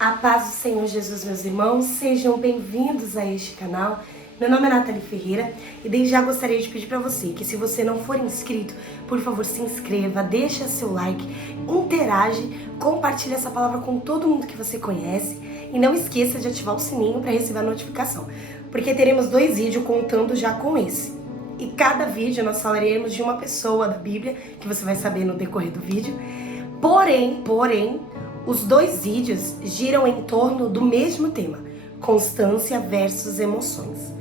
A paz do Senhor Jesus, meus irmãos, sejam bem-vindos a este canal. Meu nome é Nathalie Ferreira e desde já gostaria de pedir para você que, se você não for inscrito, por favor se inscreva, deixa seu like, interage, compartilhe essa palavra com todo mundo que você conhece e não esqueça de ativar o sininho para receber a notificação, porque teremos 2 vídeos contando já com esse. E cada vídeo nós falaremos de uma pessoa da Bíblia, que você vai saber no decorrer do vídeo. Porém, os 2 vídeos giram em torno do mesmo tema, constância versus emoções.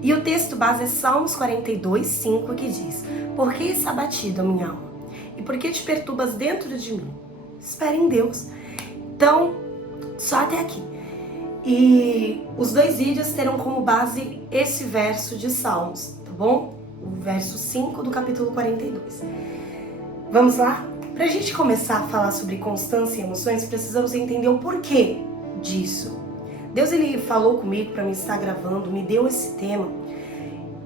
E o texto base é Salmos 42:5, que diz: Por que está abatida a minha alma? E por que te perturbas dentro de mim? Espera em Deus. Então, só até aqui. E os 2 vídeos terão como base esse verso de Salmos, tá bom? O verso 5 do capítulo 42. Vamos lá? Pra gente começar a falar sobre constância e emoções, precisamos entender o porquê disso. Deus, ele falou comigo para me estar gravando, me deu esse tema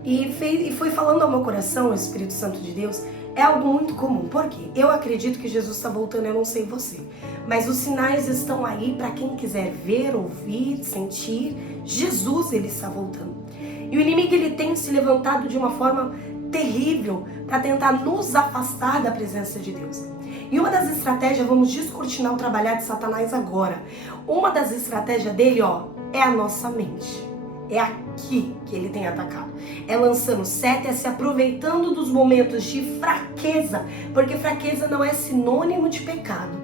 e foi falando ao meu coração, o Espírito Santo de Deus. É algo muito comum. Por quê? Eu acredito que Jesus está voltando, eu não sei você, mas os sinais estão aí para quem quiser ver, ouvir, sentir. Jesus, ele está voltando. E o inimigo, ele tem se levantado de uma forma terrível para tentar nos afastar da presença de Deus. E uma das estratégias, vamos descortinar o trabalhar de Satanás agora. Uma das estratégias dele, é a nossa mente. É aqui que ele tem atacado. É lançando seta, é se aproveitando dos momentos de fraqueza, porque fraqueza não é sinônimo de pecado.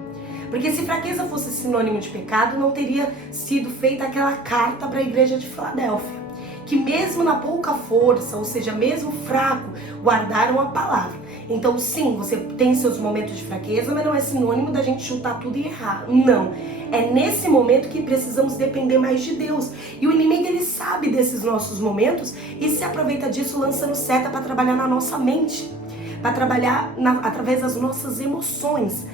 Porque se fraqueza fosse sinônimo de pecado, não teria sido feita aquela carta para a igreja de Filadélfia, que mesmo na pouca força, ou seja, mesmo fraco, guardaram a palavra. Então sim, você tem seus momentos de fraqueza, mas não é sinônimo da gente chutar tudo e errar. Não. É nesse momento que precisamos depender mais de Deus. E o inimigo, ele sabe desses nossos momentos e se aproveita disso lançando seta para trabalhar na nossa mente, para trabalhar através das nossas emoções.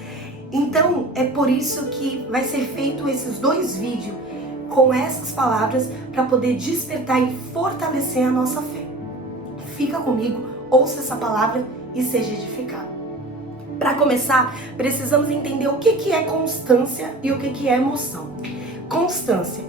Então é por isso que vai ser feito esses 2 vídeos com essas palavras para poder despertar e fortalecer a nossa fé. Fica comigo, ouça essa palavra e seja edificado. Para começar, precisamos entender o que é constância e o que é emoção. Constância.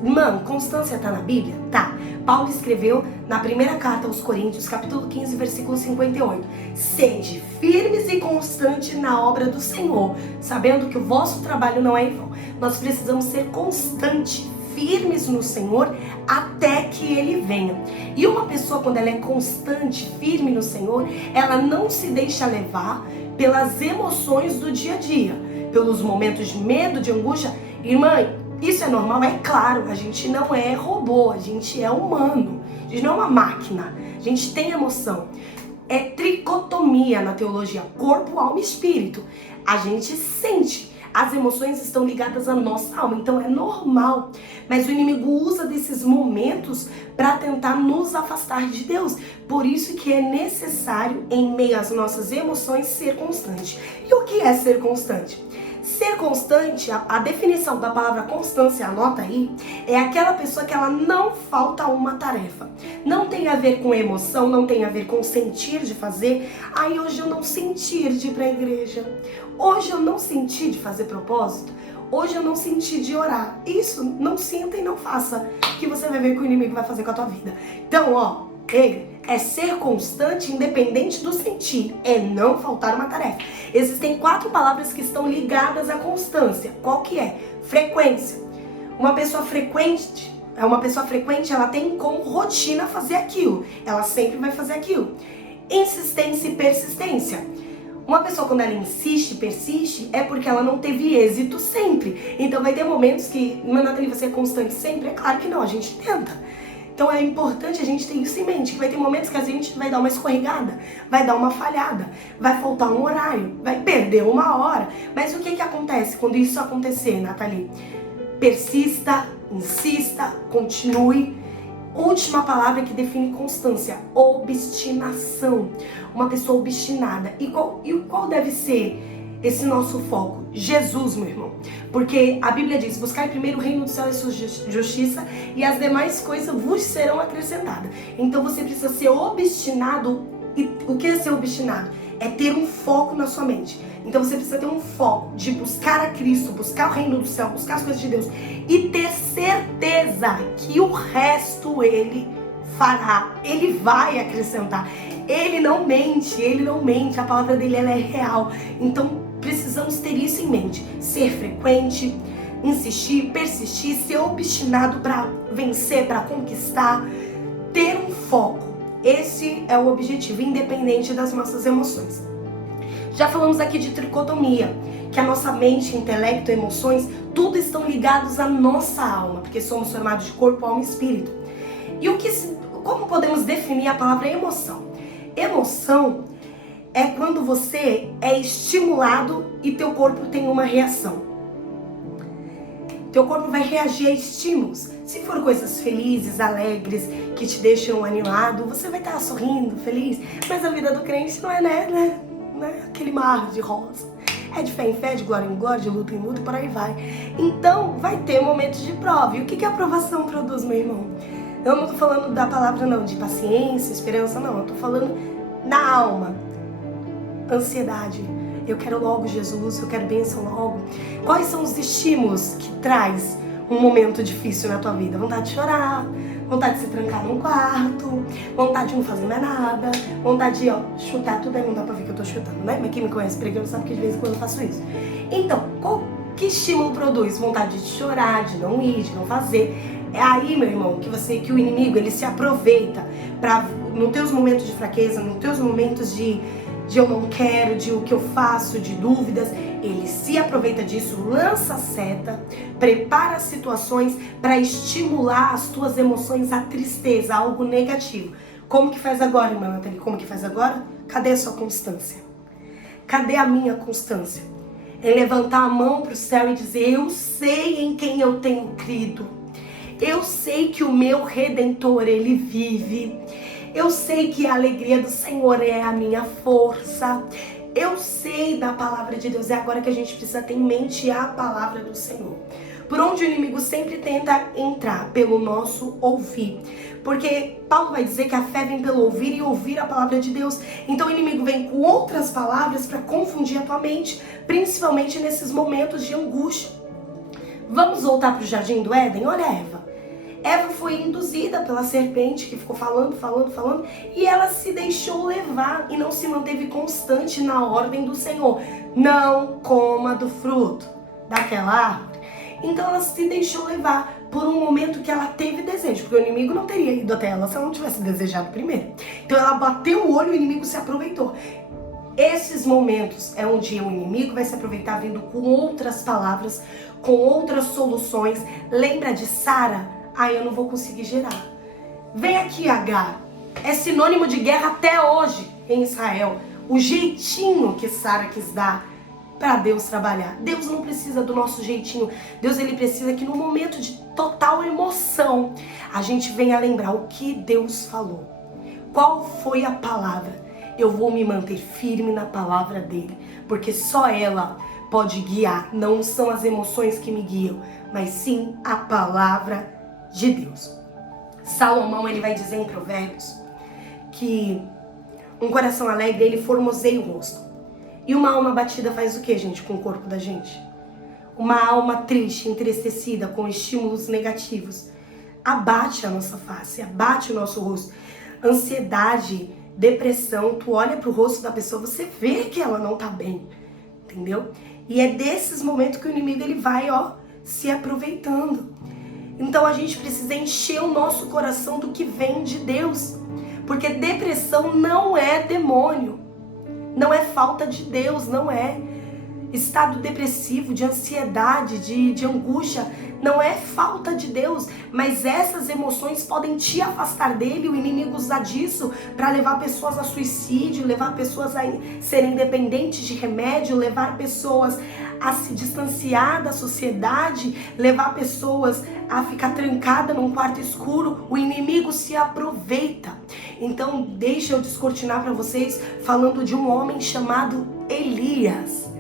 Constância tá na Bíblia? Tá. Paulo escreveu na primeira carta aos Coríntios, capítulo 15, versículo 58. Sede firmes e constantes na obra do Senhor, sabendo que o vosso trabalho não é em vão. Nós precisamos ser constantes, firmes no Senhor até que Ele venha. E uma pessoa, quando ela é constante, firme no Senhor, ela não se deixa levar pelas emoções do dia a dia, pelos momentos de medo, de angústia. Irmã, isso é normal? É claro, a gente não é robô, a gente é humano, a gente não é uma máquina, a gente tem emoção. É tricotomia na teologia, corpo, alma e espírito. A gente sente. As emoções estão ligadas à nossa alma, então é normal. Mas o inimigo usa desses momentos para tentar nos afastar de Deus. Por isso que é necessário, em meio às nossas emoções, ser constante. E o que é ser constante? Ser constante, a definição da palavra constância, anota aí, é aquela pessoa que ela não falta uma tarefa. Não tem a ver com emoção, não tem a ver com sentir de fazer. Ai, hoje eu não senti de ir para a igreja. Hoje eu não senti de fazer propósito. Hoje eu não senti de orar. Isso, não sinta e não faça, que você vai ver o que o inimigo vai fazer com a tua vida. Então, é ser constante independente do sentir, é não faltar uma tarefa. Existem 4 palavras que estão ligadas à constância. Qual que é? Frequência. Uma pessoa frequente, ela tem como rotina fazer aquilo. Ela sempre vai fazer aquilo. Insistência e persistência. Uma pessoa, quando ela insiste, persiste, é porque ela não teve êxito sempre. Então vai ter momentos que, Nathalie, você é constante sempre? É claro que não, a gente tenta. Então é importante a gente ter isso em mente, que vai ter momentos que a gente vai dar uma escorregada, vai dar uma falhada, vai faltar um horário, vai perder uma hora. Mas o que acontece quando isso acontecer, Nathalie? Persista, insista, continue. Última palavra que define constância: obstinação. Uma pessoa obstinada. E qual deve ser esse nosso foco? Jesus, meu irmão. Porque a Bíblia diz: buscai primeiro o reino do céu e sua justiça, e as demais coisas vos serão acrescentadas. Então você precisa ser obstinado. E o que é ser obstinado? É ter um foco na sua mente. Então você precisa ter um foco de buscar a Cristo, buscar o reino do céu, buscar as coisas de Deus e ter certeza que o resto Ele fará, Ele vai acrescentar. Ele não mente, a palavra dele ela é real. Então precisamos ter isso em mente, ser frequente, insistir, persistir, ser obstinado para vencer, para conquistar, ter um foco. Esse é o objetivo, independente das nossas emoções. Já falamos aqui de tricotomia, que a nossa mente, intelecto, emoções, tudo estão ligados à nossa alma, porque somos formados de corpo, alma e espírito. E como podemos definir a palavra emoção? Emoção é quando você é estimulado e teu corpo tem uma reação. Teu corpo vai reagir a estímulos. Se for coisas felizes, alegres, que te deixam animado, você vai estar sorrindo, feliz. Mas a vida do crente não é, né? Não é aquele mar de rosa. É de fé em fé, de glória em glória, de luta em luta e por aí vai. Então vai ter momentos de prova. E o que a aprovação produz, meu irmão? Eu não tô falando da palavra não, de paciência, esperança, não. Eu tô falando na alma. Ansiedade. Eu quero logo Jesus, eu quero bênção logo. Quais são os estímulos que traz um momento difícil na tua vida? Vontade de chorar, vontade de se trancar num quarto, vontade de não fazer mais nada, vontade de chutar tudo. Aí não dá pra ver que eu tô chutando, né? Mas quem me conhece pregando sabe que de vez em quando eu faço isso. Então, que estímulo produz? Vontade de chorar, de não ir, de não fazer. É aí, meu irmão, que o inimigo ele se aproveita para nos teus momentos de fraqueza, nos teus momentos de eu não quero, de o que eu faço, de dúvidas, ele se aproveita disso, lança a seta, prepara situações para estimular as tuas emoções à tristeza, a algo negativo. Como que faz agora, irmã Nathalie? Como que faz agora? Cadê a sua constância? Cadê a minha constância? É levantar a mão para o céu e dizer, eu sei em quem eu tenho crido. Eu sei que o meu Redentor, ele vive. Eu sei que a alegria do Senhor é a minha força. Eu sei da palavra de Deus. É agora que a gente precisa ter em mente a palavra do Senhor. Por onde o inimigo sempre tenta entrar? Pelo nosso ouvir. Porque Paulo vai dizer que a fé vem pelo ouvir e ouvir a palavra de Deus. Então o inimigo vem com outras palavras para confundir a tua mente, principalmente nesses momentos de angústia. Vamos voltar para o jardim do Éden? Olha Eva. Eva foi induzida pela serpente que ficou falando, e ela se deixou levar e não se manteve constante na ordem do Senhor. Não coma do fruto daquela árvore. Então ela se deixou levar por um momento que ela teve desejo, porque o inimigo não teria ido até ela se ela não tivesse desejado primeiro. Então ela bateu o olho e o inimigo se aproveitou. Esses momentos é onde o inimigo vai se aproveitar vindo com outras palavras, com outras soluções. Lembra de Sara? Eu não vou conseguir gerar. Vem aqui, Agar. É sinônimo de guerra até hoje em Israel. O jeitinho que Sara quis dar para Deus trabalhar. Deus não precisa do nosso jeitinho. Deus ele precisa que no momento de total emoção a gente venha lembrar o que Deus falou. Qual foi a palavra? Eu vou me manter firme na palavra dele, porque só ela pode guiar. Não são as emoções que me guiam, mas sim a palavra de Deus. Salomão ele vai dizer em Provérbios que um coração alegre ele formoseia o rosto. E uma alma batida faz o que, gente, com o corpo da gente? Uma alma triste, entristecida, com estímulos negativos, abate a nossa face, abate o nosso rosto. Ansiedade, depressão, tu olha pro rosto da pessoa, você vê que ela não tá bem, entendeu? E é desses momentos que o inimigo ele vai, se aproveitando. Então a gente precisa encher o nosso coração do que vem de Deus. Porque depressão não é demônio. Não é falta de Deus, não é. Estado depressivo, de ansiedade, de angústia, não é falta de Deus. Mas essas emoções podem te afastar dele. O inimigo usa disso para levar pessoas a suicídio, levar pessoas a serem dependentes de remédio, levar pessoas a se distanciar da sociedade, levar pessoas a ficar trancada num quarto escuro. O inimigo se aproveita. Então deixa eu descortinar para vocês falando de um homem chamado Elias.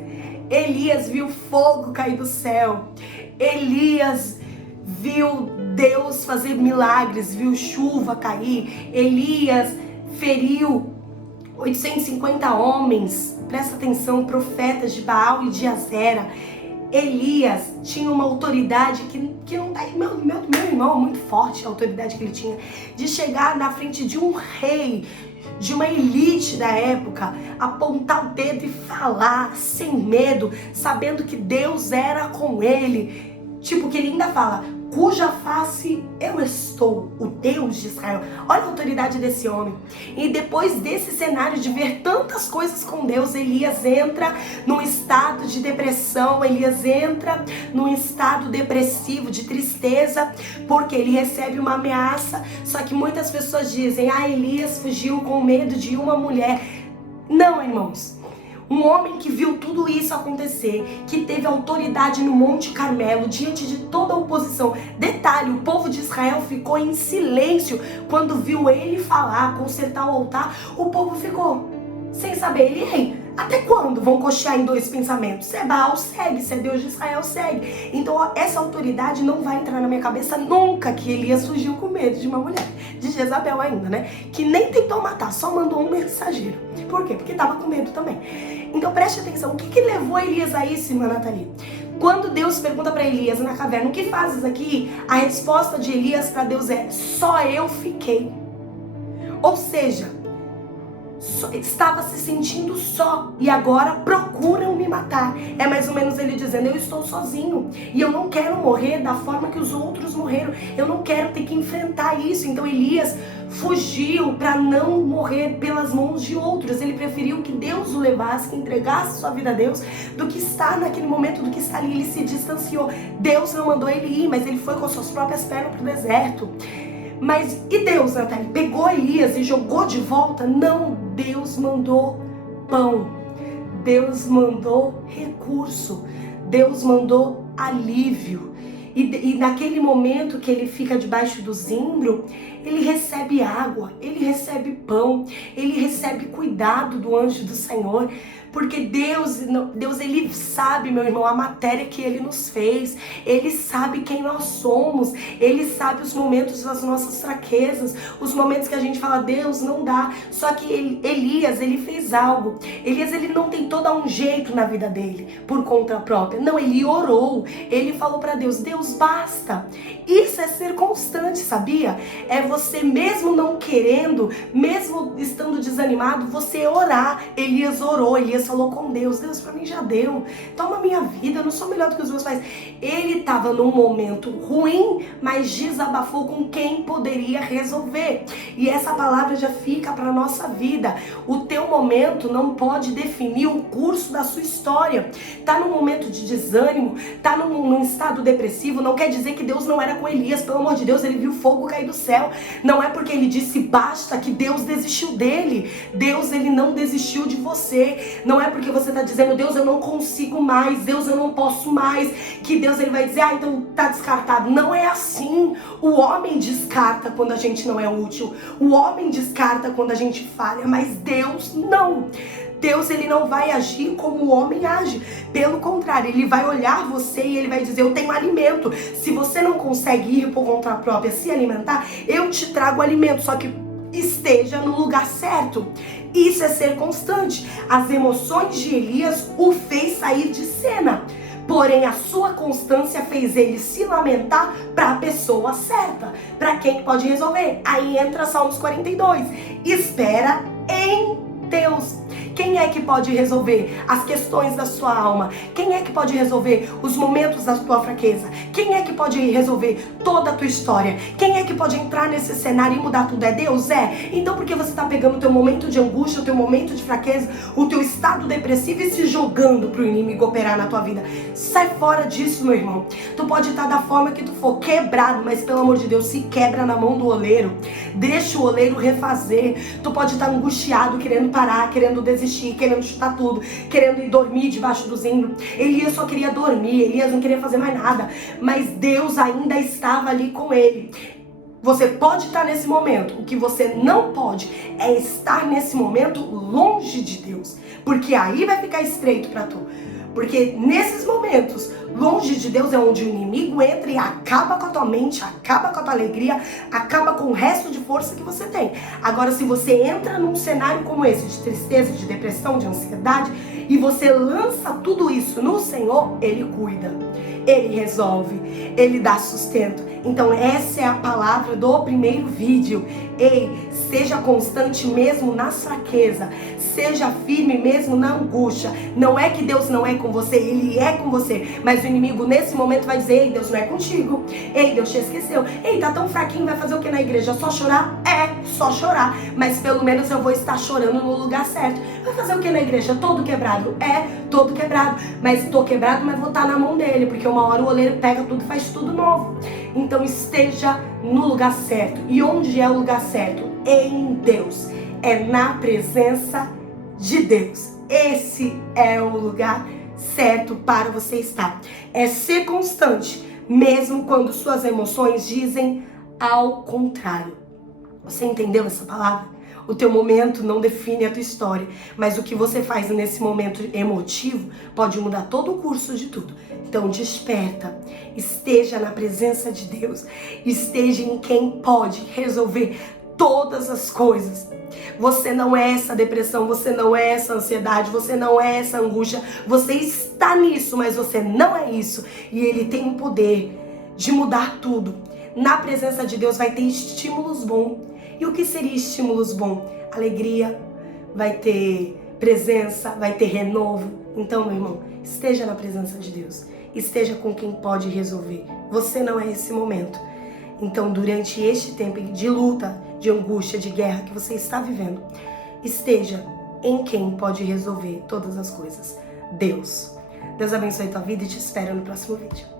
Elias viu fogo cair do céu. Elias viu Deus fazer milagres, viu chuva cair. Elias feriu 850 homens, presta atenção, profetas de Baal e de Azera. Elias tinha uma autoridade que não tá... Meu irmão, muito forte a autoridade que ele tinha, de chegar na frente de um rei, de uma elite da época, apontar o dedo e falar sem medo, sabendo que Deus era com ele. Tipo, que ele ainda fala, cuja face eu estou, o Deus de Israel. Olha a autoridade desse homem. E depois desse cenário de ver tantas coisas com Deus, Elias entra num estado de depressão, Elias entra num estado depressivo, de tristeza, porque ele recebe uma ameaça. Só que muitas pessoas dizem, Elias fugiu com medo de uma mulher. Não, irmãos. Um homem que viu tudo isso acontecer, que teve autoridade no Monte Carmelo, diante de toda a oposição. Detalhe, o povo de Israel ficou em silêncio quando viu ele falar, consertar o altar. O povo ficou sem saber. Ele, ei, até quando vão cochear em dois pensamentos? Se é Baal, segue. Se é Deus de Israel, segue. Então essa autoridade não vai entrar na minha cabeça nunca que Elias fugiu com medo de uma mulher, de Jezabel ainda, né? Que nem tentou matar, só mandou um mensageiro. Por quê? Porque estava com medo também. Então preste atenção, o que levou Elias a isso, irmã Nathalie? Quando Deus pergunta para Elias na caverna, o que fazes aqui? A resposta de Elias para Deus é, só eu fiquei. Ou seja, estava se sentindo só e agora procuram me matar. É mais ou menos ele dizendo, eu estou sozinho e eu não quero morrer da forma que os outros morreram. Eu não quero ter que enfrentar isso. Então Elias fugiu para não morrer pelas mãos de outros. Ele preferiu que Deus o levasse, que entregasse sua vida a Deus, do que estar naquele momento, do que estar ali. Ele se distanciou. Deus não mandou ele ir, mas ele foi com suas próprias pernas para o deserto. Mas e Deus, Nathalie? Pegou Elias e jogou de volta? Não, Deus mandou pão. Deus mandou recurso. Deus mandou alívio. E naquele momento que ele fica debaixo do zimbro, ele recebe água, ele recebe pão, ele recebe cuidado do anjo do Senhor. Porque Deus, ele sabe, meu irmão, a matéria que ele nos fez. Ele sabe quem nós somos. Ele sabe os momentos das nossas fraquezas. Os momentos que a gente fala, Deus, não dá. Só que Elias, ele fez algo. Elias, ele não tentou dar um jeito na vida dele, por conta própria. Não, ele orou. Ele falou para Deus, Deus, basta. Isso é ser constante, sabia? É você mesmo não querendo, mesmo estando desanimado, você orar. Elias orou, Elias falou com Deus, Deus, pra mim já deu, toma minha vida, eu não sou melhor do que os meus pais. Ele estava num momento ruim, mas desabafou com quem poderia resolver. E essa palavra já fica pra nossa vida. O teu momento não pode definir o curso da sua história. Tá num momento de desânimo, tá num estado depressivo, não quer dizer que Deus não era com Elias, pelo amor de Deus, ele viu fogo cair do céu. Não é porque ele disse basta que Deus desistiu dele. Deus, ele não desistiu de você. Não é porque você está dizendo, Deus, eu não consigo mais, Deus, eu não posso mais, que Deus, ele vai dizer, então tá descartado. Não é assim. O homem descarta quando a gente não é útil. O homem descarta quando a gente falha, mas Deus não. Deus, ele não vai agir como o homem age. Pelo contrário, ele vai olhar você e ele vai dizer, eu tenho alimento. Se você não consegue ir por conta própria se alimentar, eu te trago alimento, só que esteja no lugar certo. Isso é ser constante. As emoções de Elias o fez sair de cena. Porém, a sua constância fez ele se lamentar para a pessoa certa. Para quem pode resolver? Aí entra Salmos 42. Espera em Deus. Quem é que pode resolver as questões da sua alma? Quem é que pode resolver os momentos da tua fraqueza? Quem é que pode resolver toda a tua história? Quem é que pode entrar nesse cenário e mudar tudo? É Deus? É. Então por que você está pegando o teu momento de angústia, o teu momento de fraqueza, o teu estado depressivo e se jogando pro inimigo operar na tua vida? Sai fora disso, meu irmão. Tu pode estar da forma que tu for, quebrado, mas pelo amor de Deus, se quebra na mão do oleiro. Deixa o oleiro refazer. Tu pode estar angustiado, querendo parar, querendo desistir, querendo chutar tudo, querendo ir dormir debaixo do zimbro. Elias só queria dormir, Elias não queria fazer mais nada, mas Deus ainda estava ali com ele. Você pode estar nesse momento, o que você não pode é estar nesse momento longe de Deus, porque aí vai ficar estreito para tu. Porque nesses momentos, longe de Deus, é onde o inimigo entra e acaba com a tua mente, acaba com a tua alegria, acaba com o resto de força que você tem. Agora, se você entra num cenário como esse, de tristeza, de depressão, de ansiedade, e você lança tudo isso no Senhor, Ele cuida, Ele resolve, Ele dá sustento. Então essa é a palavra do primeiro vídeo. Ei, seja constante mesmo nas fraquezas, seja firme mesmo na angústia. Não é que Deus não é com você, Ele é com você, mas o inimigo nesse momento vai dizer: ei, Deus não é contigo, ei, Deus te esqueceu, ei, tá tão fraquinho, vai fazer o que na igreja? Só chorar? É, só chorar, mas pelo menos eu vou estar chorando no lugar certo. Vai fazer o que na igreja? Todo quebrado? É, todo quebrado, mas tô quebrado, mas vou estar na mão dele, porque uma hora o oleiro pega tudo e faz tudo novo. Então esteja no lugar certo. E onde é o lugar certo? Em Deus. É na presença de Deus. Esse é o lugar certo para você estar. É ser constante, mesmo quando suas emoções dizem ao contrário. Você entendeu essa palavra? O teu momento não define a tua história, mas o que você faz nesse momento emotivo pode mudar todo o curso de tudo. Então desperta, esteja na presença de Deus, esteja em quem pode resolver todas as coisas. Você não é essa depressão, você não é essa ansiedade, você não é essa angústia, você está nisso, mas você não é isso. E Ele tem o poder de mudar tudo. Na presença de Deus vai ter estímulos bons. E o que seria estímulos bons? Alegria, vai ter presença, vai ter renovo. Então, meu irmão, esteja na presença de Deus. Esteja com quem pode resolver. Você não é esse momento. Então, durante este tempo de luta, de angústia, de guerra que você está vivendo, esteja em quem pode resolver todas as coisas. Deus. Deus abençoe tua vida e te espero no próximo vídeo.